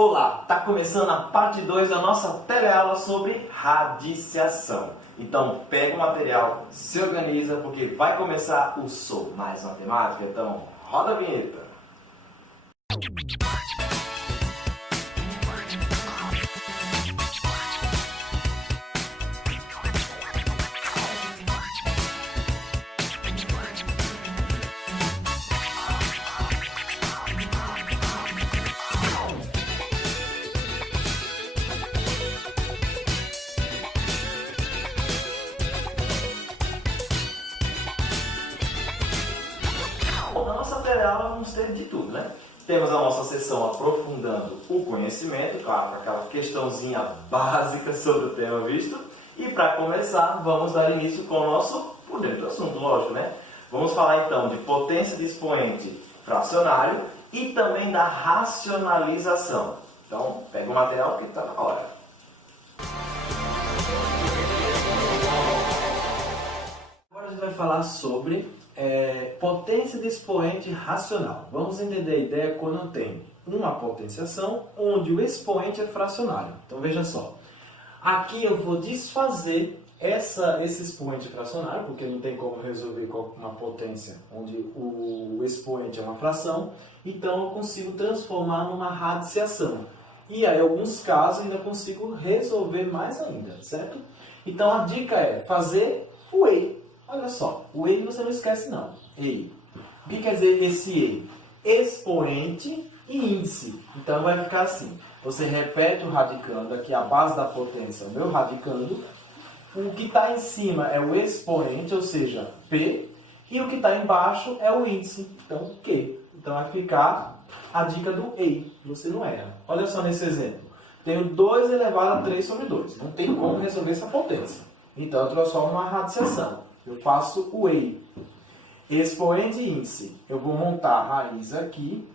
Olá, está começando a parte 2 da nossa teleaula sobre radiciação. Então pega o material, se organiza porque vai começar o Sou Mais Matemática. Então roda a vinheta. Na nossa teleaula vamos ter de tudo, né? Temos a nossa sessão aprofundando o conhecimento, claro, aquela questãozinha básica sobre o tema visto. E para começar, vamos dar início com o nosso por dentro do assunto, lógico, né? Vamos falar então de potência de expoente fracionário e também da racionalização. Então, pega o material que está na hora. Agora a gente vai falar sobre potência de expoente racional. Vamos entender a ideia quando eu tenho uma potenciação onde o expoente é fracionário. Então veja só, aqui eu vou desfazer esse expoente fracionário, porque não tem como resolver com uma potência onde o expoente é uma fração, então eu consigo transformar numa radiciação. E aí, em alguns casos, ainda consigo resolver mais ainda, certo? Então a dica é fazer o EI. Olha só, o EI você não esquece não. EI. O que quer dizer esse EI? Expoente e índice. Então vai ficar assim. Você repete o radicando, aqui a base da potência é o meu radicando. O que está em cima é o expoente, ou seja, P. E o que está embaixo é o índice, então Q. Então vai ficar a dica do EI. Você não erra. Olha só nesse exemplo. Tenho 2 elevado a 3 sobre 2. Não tem como resolver essa potência. Então eu transformo numa radiciação. Eu faço o EI. Expoente e índice. Eu vou montar a raiz aqui.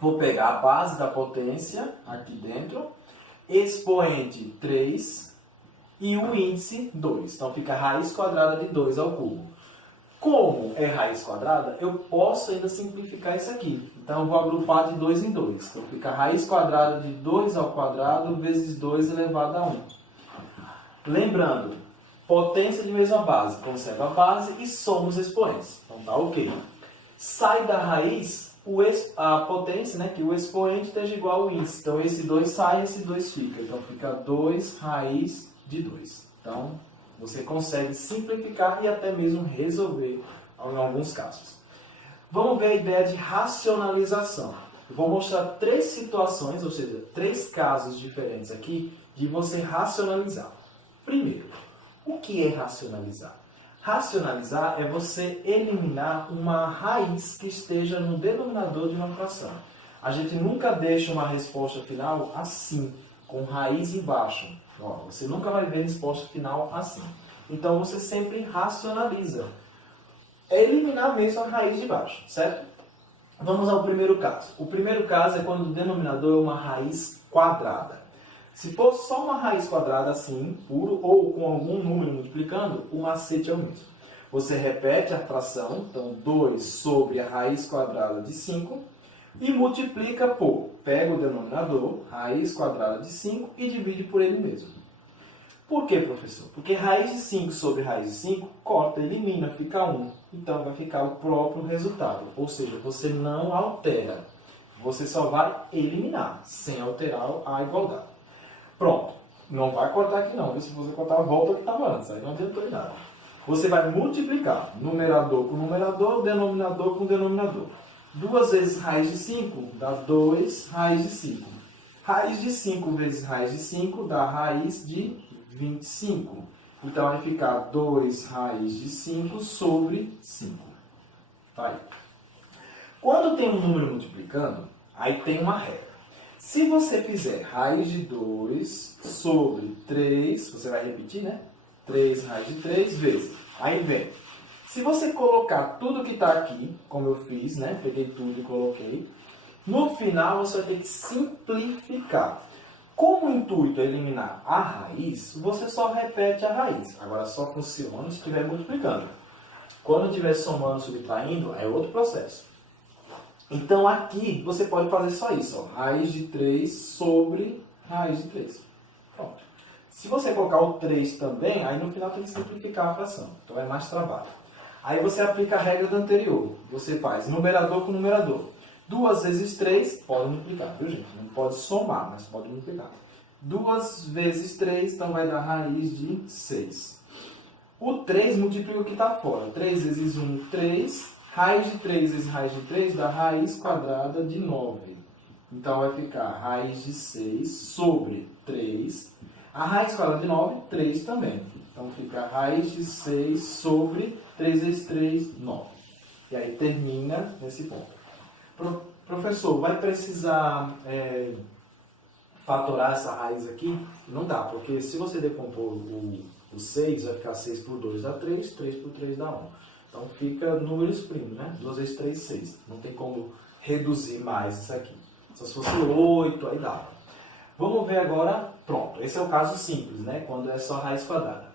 Vou pegar a base da potência aqui dentro. Expoente 3 e o índice 2. Então fica a raiz quadrada de 2 ao cubo. Como é raiz quadrada, eu posso ainda simplificar isso aqui. Então eu vou agrupar de 2 em 2. Então fica a raiz quadrada de 2 ao quadrado vezes 2 elevado a 1. Lembrando, potência de mesma base, conserva a base e soma os expoentes. Então tá ok. Sai da raiz a potência, né, que o expoente esteja igual ao índice. Então esse 2 sai, esse 2 fica. Então fica 2 raiz de 2. Então você consegue simplificar e até mesmo resolver em alguns casos. Vamos ver a ideia de racionalização. Eu vou mostrar 3 situações, ou seja, 3 casos diferentes aqui de você racionalizar. Primeiro, o que é racionalizar? Racionalizar é você eliminar uma raiz que esteja no denominador de uma fração. A gente nunca deixa uma resposta final assim, com raiz embaixo. Ó, você nunca vai ver a resposta final assim. Então você sempre racionaliza. É eliminar mesmo a raiz de baixo, certo? Vamos ao primeiro caso. O primeiro caso é quando o denominador é uma raiz quadrada. Se for só uma raiz quadrada assim, puro, ou com algum número multiplicando, o macete é o mesmo. Você repete a fração, então 2 sobre a raiz quadrada de 5, e multiplica por, pega o denominador, raiz quadrada de 5, e divide por ele mesmo. Por quê, professor? Porque raiz de 5 sobre raiz de 5, corta, elimina, fica 1. Então vai ficar o próprio resultado, ou seja, você não altera. Você só vai eliminar, sem alterar a igualdade. Pronto, não vai cortar aqui não, se você cortar volta ao que estava antes, aí não adiantou em nada. Você vai multiplicar numerador com numerador, denominador com denominador. 2 vezes raiz de 5 dá 2 raiz de 5. Raiz de 5 vezes raiz de 5 dá raiz de 25. Então vai ficar 2 raiz de 5 sobre 5. Tá aí. Quando tem um número multiplicando, aí tem uma regra. Se você fizer raiz de 2 sobre 3, você vai repetir, né? 3 raiz de 3 vezes. Aí vem. Se você colocar tudo que está aqui, como eu fiz, né? Peguei tudo e coloquei. No final, você vai ter que simplificar. Como o intuito é eliminar a raiz, você só repete a raiz. Agora só funciona se estiver multiplicando. Quando estiver somando, subtraindo, é outro processo. Então aqui você pode fazer só isso, ó, raiz de 3 sobre raiz de 3. Pronto. Se você colocar o 3 também, aí no final tem que simplificar a fração. Então é mais trabalho. Aí você aplica a regra do anterior. Você faz numerador com numerador. 2 vezes 3 pode multiplicar, viu gente? Não pode somar, mas pode multiplicar. 2 vezes 3, então vai dar raiz de 6. O 3 multiplica o que está fora. 3 vezes 1, 3. Raiz de 3 vezes raiz de 3 dá raiz quadrada de 9. Então vai ficar raiz de 6 sobre 3. A raiz quadrada de 9, 3 também. Então fica raiz de 6 sobre 3 vezes 3, 9. E aí termina nesse ponto. Professor, vai precisar fatorar essa raiz aqui? Não dá, porque se você decompor o 6, vai ficar 6 por 2 dá 3, 3 por 3 dá 1. Então fica números primos, né? 2 vezes 3, 6. Não tem como reduzir mais isso aqui. Só se fosse 8, aí dá. Vamos ver agora, pronto. Esse é o caso simples, né? Quando é só raiz quadrada.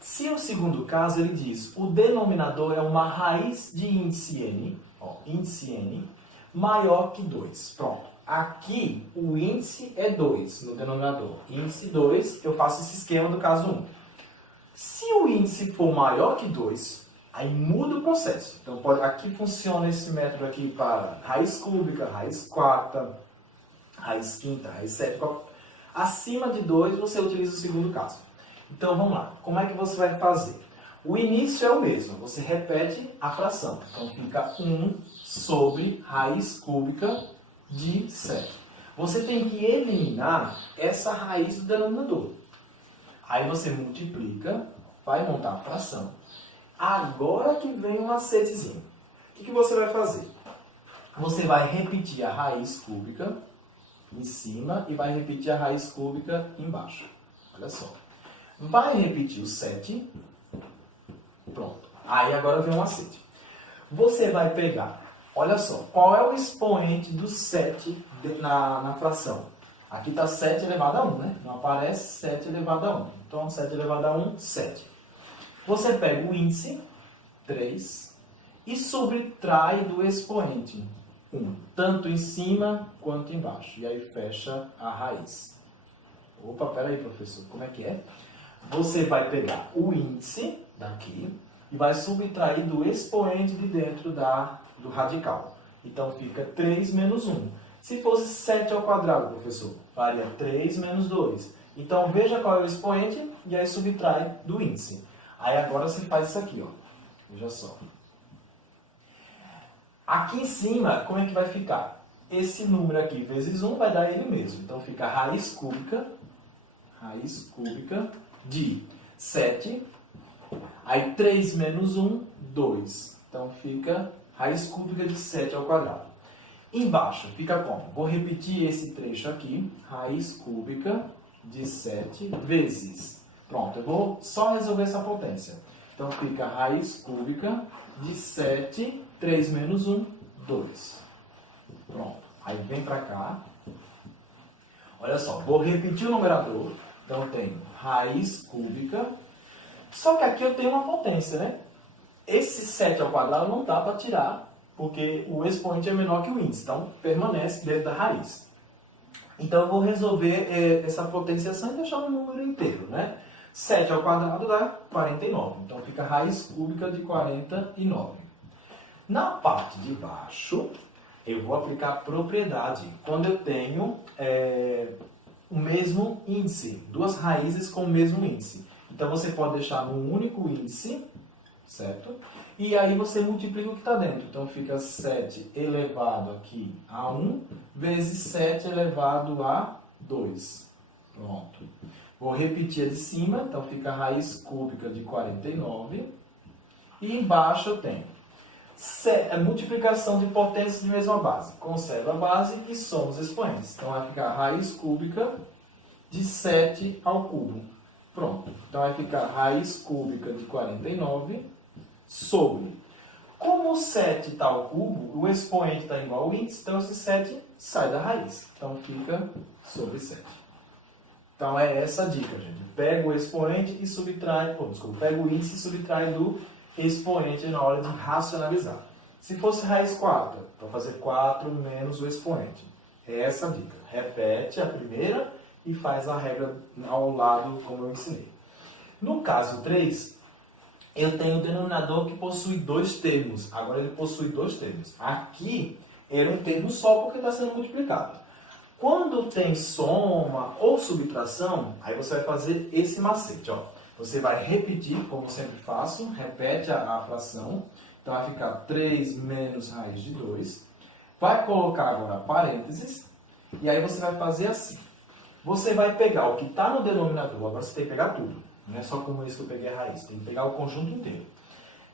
Se o segundo caso, ele diz, o denominador é uma raiz de índice n, ó, índice n, maior que 2. Pronto. Aqui, o índice é 2 no denominador. Índice 2, eu faço esse esquema do caso 1. Se o índice for maior que 2, aí muda o processo. Então, aqui funciona esse método aqui para raiz cúbica, raiz quarta, raiz quinta, raiz sétima. Acima de 2, você utiliza o segundo caso. Então, vamos lá. Como é que você vai fazer? O início é o mesmo. Você repete a fração. Então, fica 1 sobre raiz cúbica de 7. Você tem que eliminar essa raiz do denominador. Aí você multiplica, vai montar a fração. Agora que vem um macetezinho. O que você vai fazer? Você vai repetir a raiz cúbica em cima e vai repetir a raiz cúbica embaixo. Olha só. Vai repetir o 7. Pronto. Aí agora vem um macete. Você vai pegar, olha só, qual é o expoente do 7 na fração? Aqui está 7 elevado a 1, né? Não aparece 7 elevado a 1. Então, 7 elevado a 1, 7. Você pega o índice, 3, e subtrai do expoente, 1. Tanto em cima quanto embaixo. E aí fecha a raiz. Opa, peraí, professor, como é que é? Você vai pegar o índice daqui e vai subtrair do expoente de dentro do radical. Então, fica 3 menos 1. Se fosse 7 ao quadrado, professor, faria 3 menos 2. Então, veja qual é o expoente e aí subtrai do índice. Aí agora você faz isso aqui, ó. Veja só. Aqui em cima, como é que vai ficar? Esse número aqui vezes 1 vai dar ele mesmo. Então, fica raiz cúbica de 7. Aí 3 menos 1, 2. Então, fica raiz cúbica de 7 ao quadrado. Embaixo fica como? Vou repetir esse trecho aqui. Raiz cúbica de 7 vezes. Pronto, eu vou só resolver essa potência. Então fica raiz cúbica de 7, 3 menos 1, 2. Pronto. Aí vem para cá. Olha só, vou repetir o numerador. Então eu tenho raiz cúbica. Só que aqui eu tenho uma potência, né? Esse 7 ao quadrado não dá para tirar, porque o expoente é menor que o índice, então permanece dentro da raiz. Então eu vou resolver essa potenciação e deixar um número inteiro, né? 7 ao quadrado dá 49, então fica raiz cúbica de 49. Na parte de baixo, eu vou aplicar a propriedade, quando eu tenho o mesmo índice, duas raízes com o mesmo índice. Então você pode deixar num único índice, certo? E aí você multiplica o que está dentro. Então fica 7 elevado aqui a 1 vezes 7 elevado a 2. Pronto. Vou repetir a de cima, então fica a raiz cúbica de 49. E embaixo eu tenho multiplicação de potências de mesma base. Conserva a base e soma os expoentes. Então vai ficar a raiz cúbica de 7 ao cubo. Pronto. Então vai ficar raiz cúbica de 49 sobre. Como o 7 está ao cubo, o expoente está igual ao índice, então esse 7 sai da raiz. Então fica sobre 7. Então é essa a dica, gente. Pega o expoente e subtrai, pega o índice e subtrai do expoente na hora de racionalizar. Se fosse raiz quarta, então fazer 4 menos o expoente. É essa a dica. Repete a primeira e faz a regra ao lado como eu ensinei. No caso 3, eu tenho um denominador que possui 2 termos. Agora ele possui 2 termos. Aqui era um termo só porque está sendo multiplicado. Quando tem soma ou subtração, aí você vai fazer esse macete. Ó. Você vai repetir, como sempre faço, repete a fração. Então vai ficar 3 menos raiz de 2. Vai colocar agora parênteses. E aí você vai fazer assim. Você vai pegar o que está no denominador, agora você tem que pegar tudo. Não é só como isso que eu peguei a raiz, tem que pegar o conjunto inteiro.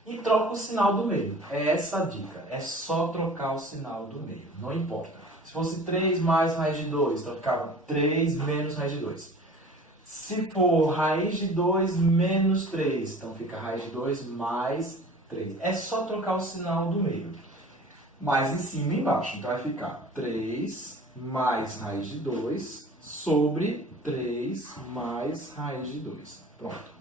E troca o sinal do meio. É essa a dica. É só trocar o sinal do meio. Não importa. Se fosse 3 mais raiz de 2, então ficava 3 menos raiz de 2. Se for raiz de 2 menos 3, então fica raiz de 2 mais 3. É só trocar o sinal do meio. Mais em cima e embaixo. Então vai ficar 3 mais raiz de 2 sobre 3 mais raiz de 2. Pronto.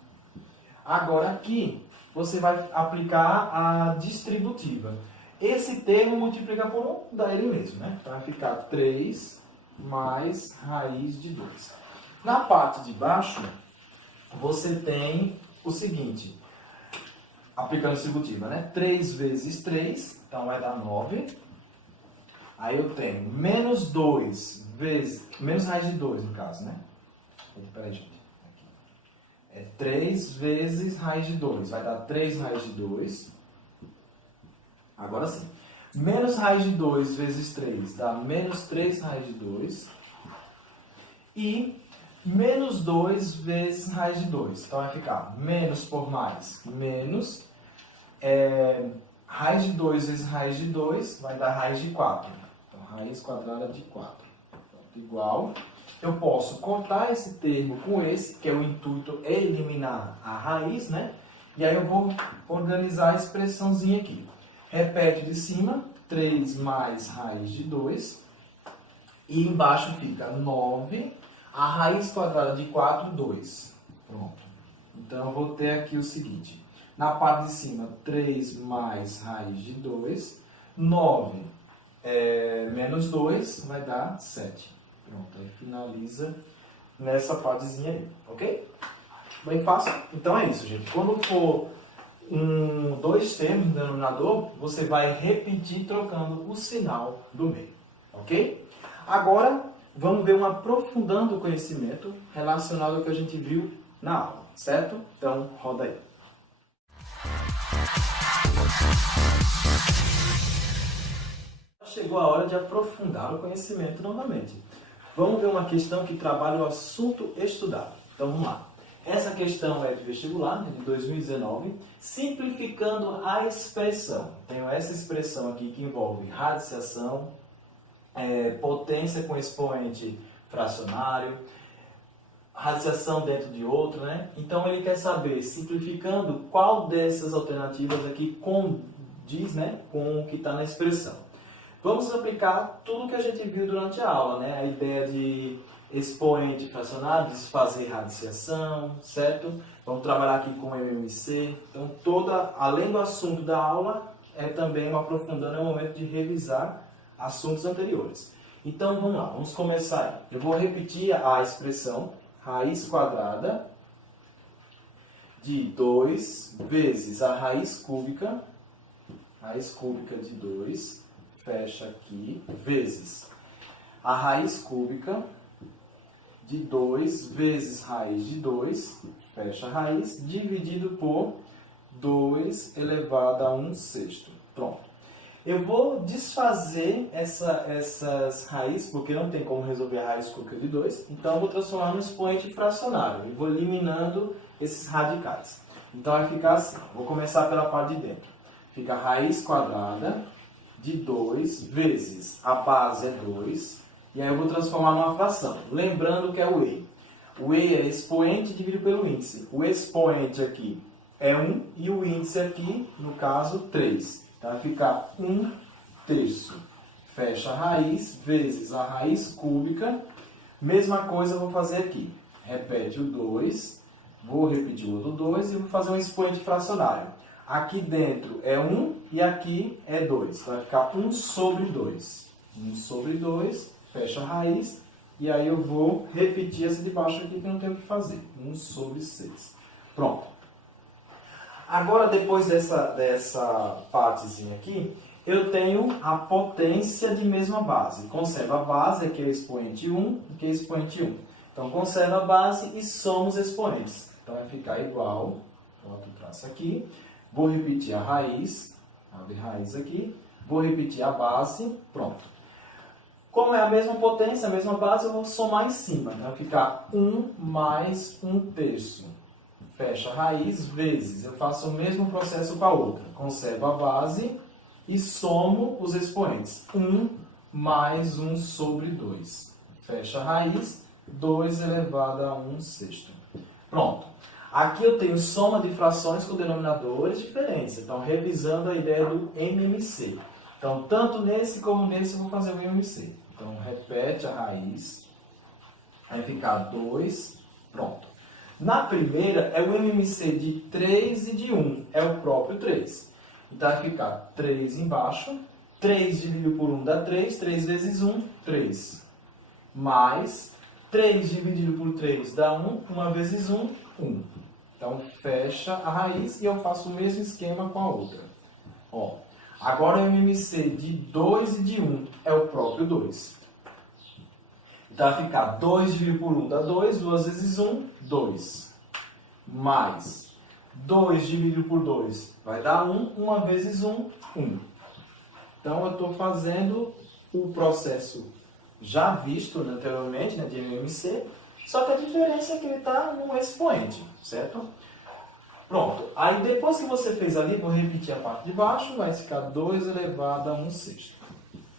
Agora aqui, você vai aplicar a distributiva. Esse termo multiplica por 1 dele mesmo, né? Então vai ficar 3 mais raiz de 2. Na parte de baixo, você tem o seguinte, aplicando a distributiva, né? 3 vezes 3, então vai dar 9. Aí eu tenho menos 2 vezes, menos raiz de 2 no caso, né? Peraí, gente. Aqui. É 3 vezes raiz de 2, vai dar 3 raiz de 2. Agora sim. Menos raiz de 2 vezes 3 dá menos 3 raiz de 2. E menos 2 vezes raiz de 2. Então vai ficar menos por mais, menos. Raiz de 2 vezes raiz de 2 vai dar raiz de 4. Então, raiz quadrada de 4. Igual. Eu posso cortar esse termo com esse, que é o intuito é eliminar a raiz, né? E aí eu vou organizar a expressãozinha aqui. Repete de cima, 3 mais raiz de 2. E embaixo fica 9, a raiz quadrada de 4, 2. Pronto. Então eu vou ter aqui o seguinte. Na parte de cima, 3 mais raiz de 2. 9 menos 2 vai dar 7. Pronto, aí finaliza nessa partezinha aí, ok? Bem fácil? Então é isso, gente. Quando for 2 termos no denominador, você vai repetir trocando o sinal do meio, ok? Agora, vamos ver um aprofundando o conhecimento relacionado ao que a gente viu na aula, certo? Então, roda aí. Chegou a hora de aprofundar o conhecimento novamente. Vamos ver uma questão que trabalha o assunto estudado. Então, vamos lá. Essa questão é de vestibular, de 2019, simplificando a expressão. Tenho essa expressão aqui que envolve radiciação, potência com expoente fracionário, radiciação dentro de outro, né? Então ele quer saber, simplificando, qual dessas alternativas aqui condiz, né, com o que está na expressão. Vamos aplicar tudo que a gente viu durante a aula, né? A ideia de expoente fracionário, desfazer radiciação, certo? Vamos trabalhar aqui com MMC. Então, além do assunto da aula, é também aprofundando, é o momento de revisar assuntos anteriores. Então, vamos lá, vamos começar aí. Eu vou repetir a expressão raiz quadrada de 2 vezes a raiz cúbica de 2, fecha aqui, vezes a raiz cúbica de 2 vezes raiz de 2, fecha a raiz, dividido por 2 elevado a 1/6. Pronto. Eu vou desfazer essas raízes, porque não tem como resolver a raiz cúbica de 2, então eu vou transformar no expoente fracionário e vou eliminando esses radicais. Então vai ficar assim, vou começar pela parte de dentro. Fica a raiz quadrada de 2 vezes a base é 2, e aí eu vou transformar numa fração. Lembrando que é o E. O E é expoente dividido pelo índice. O expoente aqui é 1 e o índice aqui, no caso, 3. Então vai ficar 1/3. Fecha a raiz vezes a raiz cúbica. Mesma coisa eu vou fazer aqui. Repete o 2, vou repetir o outro 2 e vou fazer um expoente fracionário. Aqui dentro é 1 e aqui é 2. Vai ficar 1 sobre 2. 1 sobre 2, fecha a raiz. E aí eu vou repetir essa de baixo aqui que não tem o que fazer. 1 sobre 6. Pronto. Agora, depois dessa partezinha aqui, eu tenho a potência de mesma base. Conserva a base, aqui é o expoente 1, aqui é o expoente 1. Então, conserva a base e soma os expoentes. Então, vai ficar igual, boto o traço aqui, vou repetir a raiz, abre raiz aqui, vou repetir a base, pronto. Como é a mesma potência, a mesma base, eu vou somar em cima. Então, vai ficar 1 mais 1/3. Fecha a raiz, vezes. Eu faço o mesmo processo com a outra. Conservo a base e somo os expoentes. 1 mais 1 sobre 2. Fecha a raiz, 2 elevado a 1/6. Pronto. Aqui eu tenho soma de frações com denominadores diferentes. Então, revisando a ideia do MMC. Então, tanto nesse como nesse eu vou fazer o MMC. Então, repete a raiz. Vai ficar 2. Pronto. Na primeira, é o MMC de 3 e de 1. É o próprio 3. Então, vai ficar 3 embaixo. 3 dividido por 1 dá 3. 3 vezes 1, 3. Mais 3 dividido por 3 dá 1. 1 vezes 1, 1. Então, fecha a raiz e eu faço o mesmo esquema com a outra. Ó, agora o MMC de 2 e de 1 é o próprio 2. Então, vai ficar 2 dividido por 1 dá 2. 2 vezes 1, 2. Mais 2 dividido por 2 vai dar 1. 1 vezes 1, 1. Então, eu estou fazendo o processo já visto anteriormente, né, de MMC, só que a diferença é que ele está no expoente, certo? Pronto. Aí, depois que você fez ali, vou repetir a parte de baixo, vai ficar 2 elevado a 1/6.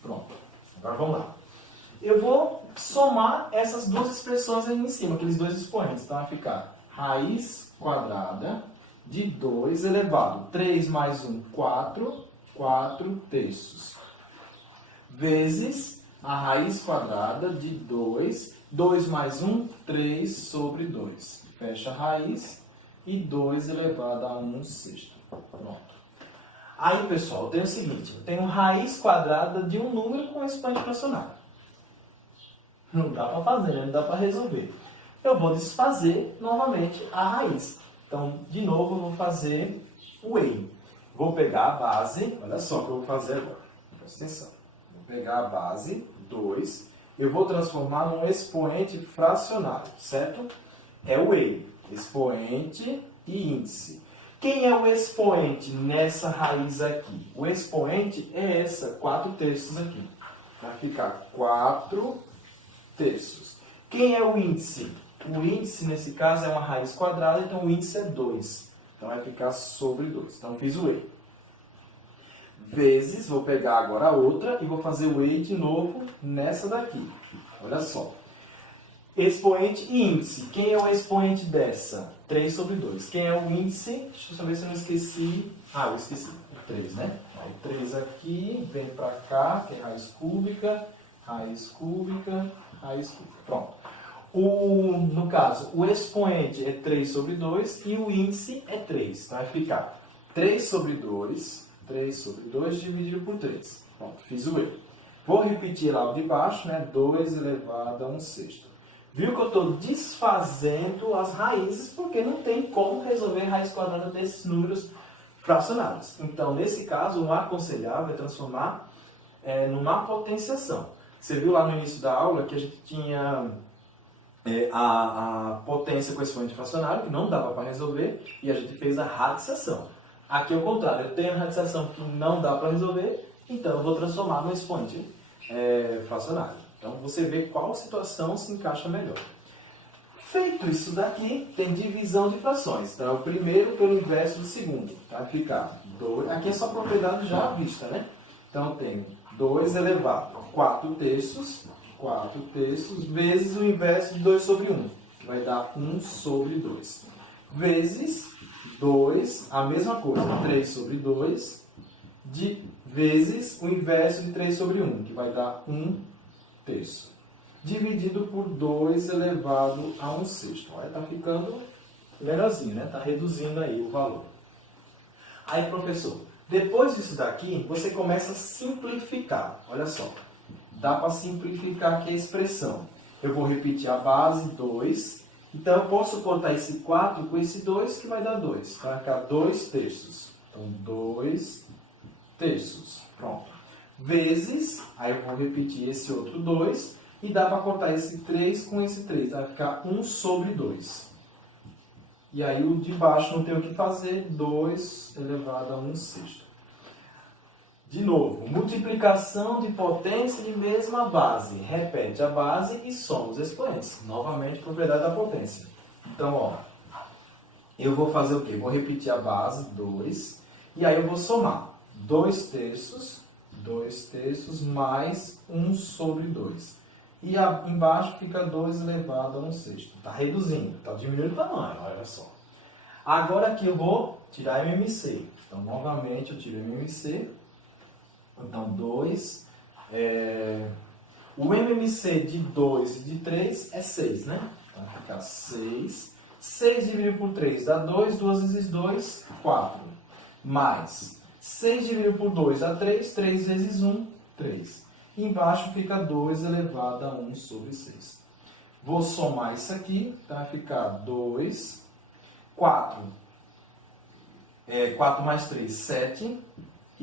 Pronto. Agora, vamos lá. Eu vou somar essas duas expressões aí em cima, aqueles dois expoentes. Então, vai ficar raiz quadrada de 2 elevado. 3 mais 1, 4, 4/3. Vezes a raiz quadrada de 2, 2 mais 1, 3 sobre 2. Fecha a raiz e 2 elevado a 1/6. Pronto. Aí, pessoal, tem o seguinte, eu tenho raiz quadrada de um número com expoente fracionário. Não dá para fazer, né? Não dá para resolver. Eu vou desfazer novamente a raiz. Então, de novo, eu vou fazer o EI. Vou pegar a base, olha só o que eu vou fazer agora. Presta atenção. Vou pegar a base, 2, eu vou transformar num expoente fracionário, certo? É o EI, expoente e índice. Quem é o expoente nessa raiz aqui? O expoente é essa, 4/3 aqui. Vai ficar 4/3. Quem é o índice? O índice, nesse caso, é uma raiz quadrada, então o índice é 2. Então, vai ficar sobre 2. Então, fiz o EI. Vezes, vou pegar agora a outra e vou fazer o EI de novo nessa daqui. Olha só. Expoente e índice. Quem é o expoente dessa? 3 sobre 2. Quem é o índice? Deixa eu só ver se eu não esqueci. Ah, eu esqueci. 3, né? Aí 3 aqui, vem pra cá, que é raiz cúbica, raiz cúbica, raiz cúbica. Pronto. No caso, o expoente é 3 sobre 2 e o índice é 3. Então, vai ficar 3 sobre 2, 3 sobre 2 dividido por 3. Pronto, fiz o EI. Vou repetir lá o de baixo, né? 2 elevado a 1/6. Viu que eu estou desfazendo as raízes porque não tem como resolver a raiz quadrada desses números fracionários. Então, nesse caso, o aconselhável é transformar numa potenciação. Você viu lá no início da aula que a gente tinha a potência com expoente fracionário, que não dava para resolver, e a gente fez a radiciação. Aqui é o contrário, eu tenho a radiciação que não dá para resolver, então eu vou transformar no expoente fracionário. Então você vê qual situação se encaixa melhor. Feito isso daqui, tem divisão de frações. Então é o primeiro pelo inverso do segundo. Vai ficar 2, aqui é só propriedade já à vista, né? Então eu tenho 2 elevado a 4/3, 4/3 vezes o inverso de 2 sobre 1, que vai dar 1 sobre 2. Vezes 2, a mesma coisa, 3 sobre 2, vezes o inverso de 3 sobre 1, que vai dar 1/3. Dividido por 2 elevado a 1/6. Olha, está ficando melhorzinho, né? Está reduzindo aí o valor. Aí, professor, depois disso daqui, você começa a simplificar. Olha só, dá para simplificar aqui a expressão. Eu vou repetir a base 2. Então, eu posso cortar esse 4 com esse 2, que vai dar 2. Vai ficar 2 terços. Então, 2 terços. Pronto. Vezes, aí eu vou repetir esse outro 2. E dá para cortar esse 3 com esse 3. Vai ficar 1 sobre 2. E aí, o de baixo não tem o que fazer. 2 elevado a 1 sexto. De novo, multiplicação de potência de mesma base. Repete a base e soma os expoentes. Novamente, propriedade da potência. Então, ó, eu vou fazer o quê? Vou repetir a base, 2. E aí eu vou somar 2 terços mais 1 sobre 2. E embaixo fica 2 elevado a 1 sexto. Está reduzindo, está diminuindo o tamanho, olha só. Agora aqui eu vou tirar MMC. Então, novamente, eu tiro MMC. Então, 2. O MMC de 2 e de 3 é 6, né? Então, vai ficar 6. 6 dividido por 3 dá 2. 2 vezes 2, 4. Mais 6 dividido por 2 dá 3. 3 vezes 1, 3. E embaixo fica 2 elevado a 1 sobre 6. Vou somar isso aqui. Então, vai ficar 2. 4. 4 mais 3, 7.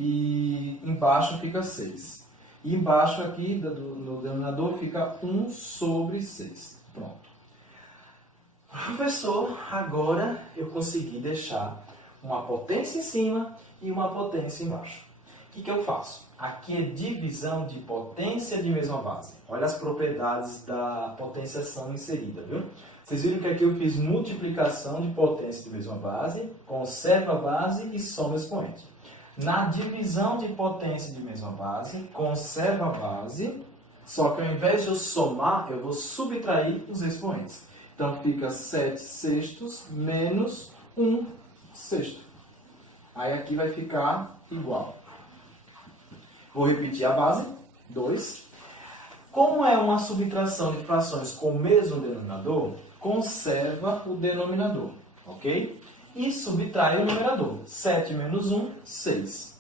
E embaixo fica 6. E embaixo aqui, no denominador, fica 1 sobre 6. Pronto. Professor, agora eu consegui deixar uma potência em cima e uma potência embaixo. O que eu faço? Aqui é divisão de potência de mesma base. Olha as propriedades da potenciação inserida, viu? Vocês viram que aqui eu fiz multiplicação de potência de mesma base, conservo a base e soma o expoente. Na divisão de potência de mesma base, conservo a base, só que ao invés de eu somar, eu vou subtrair os expoentes. Então, fica 7 sextos menos 1 sexto. Aí aqui vai ficar igual. Vou repetir a base, 2. Como é uma subtração de frações com o mesmo denominador, conserva o denominador, ok? E subtrai o numerador. 7 menos 1, 6.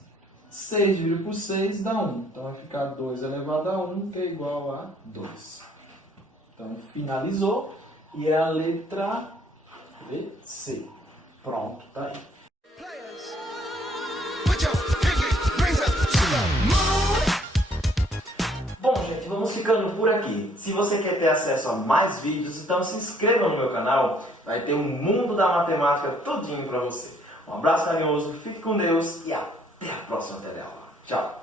6 dividido por 6 dá 1. Então, vai ficar 2 elevado a 1, que é igual a 2. Então, finalizou. E é a letra B, C. Pronto, tá aí. Bom, gente, vamos ficando por aqui. Se você quer ter acesso a mais vídeos, então se inscreva no meu canal. Vai ter um mundo da matemática todinho para você. Um abraço carinhoso, fique com Deus e até a próxima teleaula. Tchau!